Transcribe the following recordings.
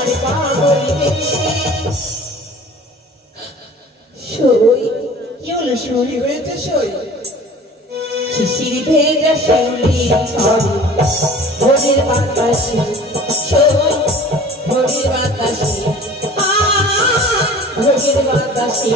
মায়ার পাগল বেশি সই কি হলো সই হয়েছে সই শিশির ভেজা শিউলি ছড়ে ভোরের বাতাসে সই ভোরের বাতাসে ভোরের বাতাসে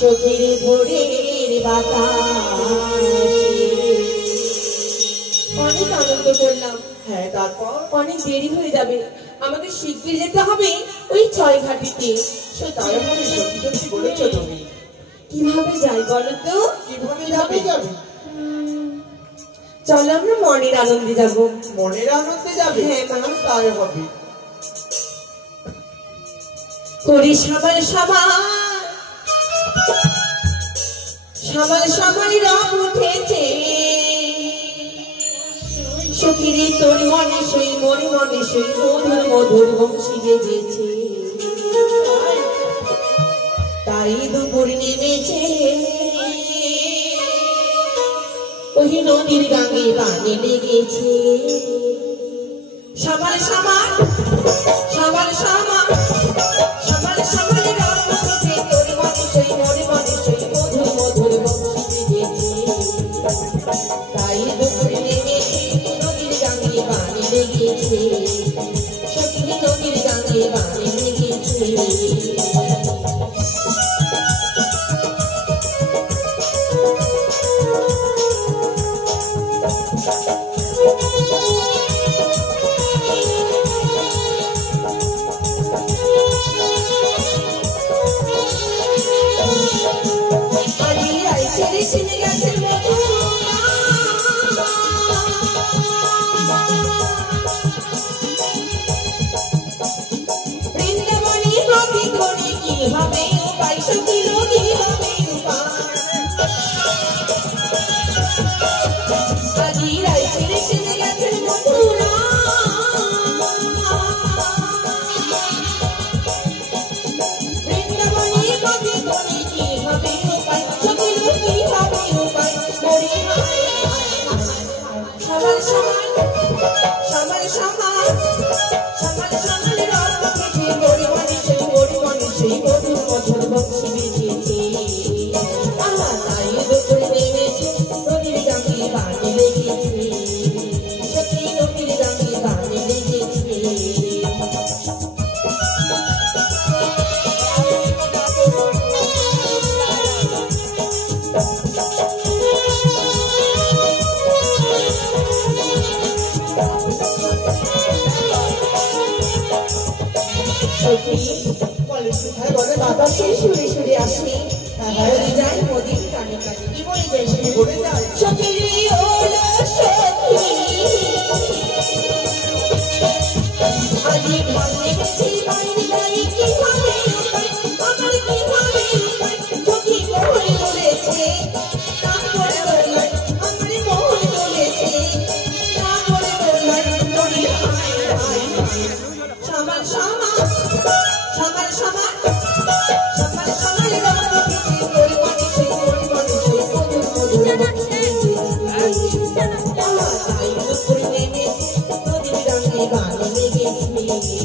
চোখের ভোরের বাতাসে অনেক আনন্দ করলাম। হ্যাঁ তারপর অনেক দেরি হয়ে যাবে, আমাদের শিগগির যেতে হবে ওই ছয় ঘাটিতে। তারপরে সত্যি সত্যি বলেছো তুমি। কিভাবে যাই বলো তো? কিভাবে যাবে? চলো আমরা মনের আনন্দে যাব। মনের আনন্দে যাবে? হ্যাঁ মা, তাই হবে। করি সামাল সামাল সামাল সামাল রব উঠেছে সখীরে তোর মনে সই মোর মনে সই মধুর মধুর বংশী বেজেছে তাই দুপুর নেমেছে ওই নদীর গাঙে পানি লেগেছে সামাল সামাল সামাল সামাল সামাল সামাল রব উঠেছে তোর মনে সই মোর মনে সই মধুর মধুর বংশী বেজেছে তাই দুপুর নেমেছে নদীর গাঙে পানি লেগেছে সখী নদীর গাঙে পানি লেগেছে বৃন্দাবনী প্রতি করে কি হবে উপায় সখী লোকি হবে উপায় আজি রাই ছেড়ে ছেড়ে গেছেন মথুরা বৃন্দাবনী প্রতি করে কি হবে উপায় সখী লোকি হবে উপায় মরি সমাল সমাল সমাল সমাল সমাল সমাল রব উঠেছে মরি মনে সেই মধুর মধুর বংশী বেজেছে তাই দুপুর নেমেছে নদীর গাঙে পানি লেগেছে সখী নদীর গাঙে পানি লেগেছে বাবা সেই সুরে সুরে আসে বলে যায় মোদির কানে কানে কি বলে যায় সে বলে যায় সখী রে ওলা সখী আজি ভালে গেছি বাইরে গায়ে কি হবে আমার কি হবে সখী বলে বলেছে তারপরে বললেন আমার মন বলেছে তারপরে বললেন তোরে হায় হায় সামাল সামাল সামাল সামাল সামাল সামাল রব উঠেছে তোর মনে সেই মধুর মধুর বংশী বেজেছে তাই দুপুর নেমেছে নদীর গাঙে পানি লেগেছে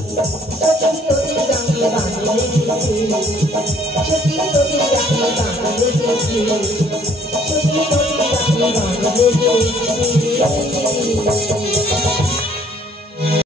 সখী নদীর গাঙে পানি লেগেছে সখী নদীর গাঙে পানি লেগেছে সখী নদীর গাঙে পানি লেগেছে